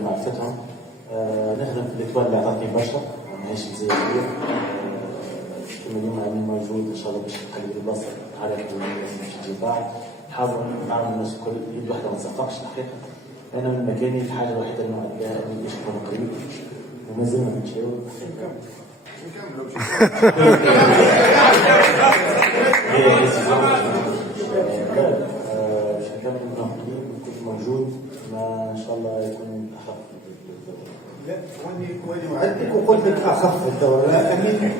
لمعرفتهم. نخدم في الإطوال اللي عطاتني برشا، ماهيش مزية كبير. كما اليوم عامل موجود إن شاء الله باش نخلي البلاصة تتحرك في الجبال. نحاول نعاون الناس الكل، يد واحدة ما تصفقش الحقيقة. أنا من مكاني الحاجة الوحيدة اللي نوعد بها إني باش نكون قريب، وما زلنا نتشاور. باش نكمل نكون موجود، ما إن شاء الله يكون أخف. لا واني وعدتك وقلت لك اخف الدوره، لكن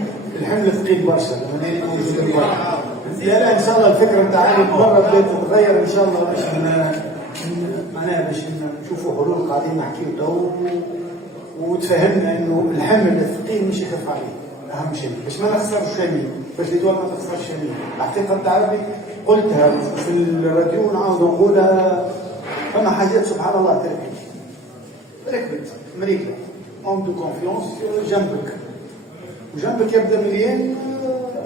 الحمل ثقيل برشا لما نريد موجود الوقت. لا ان شاء الله الفكره نتاعي مره بدات تتغير ان شاء الله، باش معناها باش نشوفوا حلول قاعدين نحكيو تو، وتفهمنا انه الحمل الثقيل مش يخف عليه. اهم شيء باش ما نخسرش يمين، باش الدول ما تخسرش يمين. الحقيقه نتاع ربي قلتها في الراديو نعاود نقولها، فما حاجات سبحان الله تركت ركبت مريكة اون دو كونفيونس جنبك، وجنبك يبدا مليان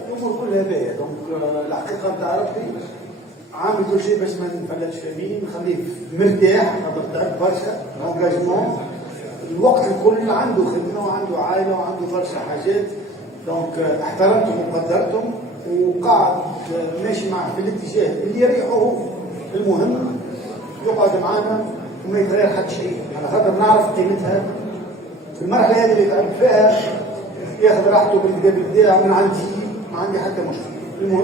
الامور كلها باهيه. دونك الحقيقه نتاع ربي عامل كل شيء باش ما نفلتش يمين، نخليه مرتاح. خاطر تعب برشا انجاجمون، الوقت الكل عنده خدمه وعنده عائله وعنده برشا حاجات. دونك احترمتهم وقدرتهم، وقاعد ماشي معه في الاتجاه اللي يريحه هو. المهم يقعد معنا وما يتغير حتى شيء، على خاطر نعرف قيمتها في المرحله هذه اللي تعب فيها. ياخذ راحته بالكدا ما عندي حتى مشكله.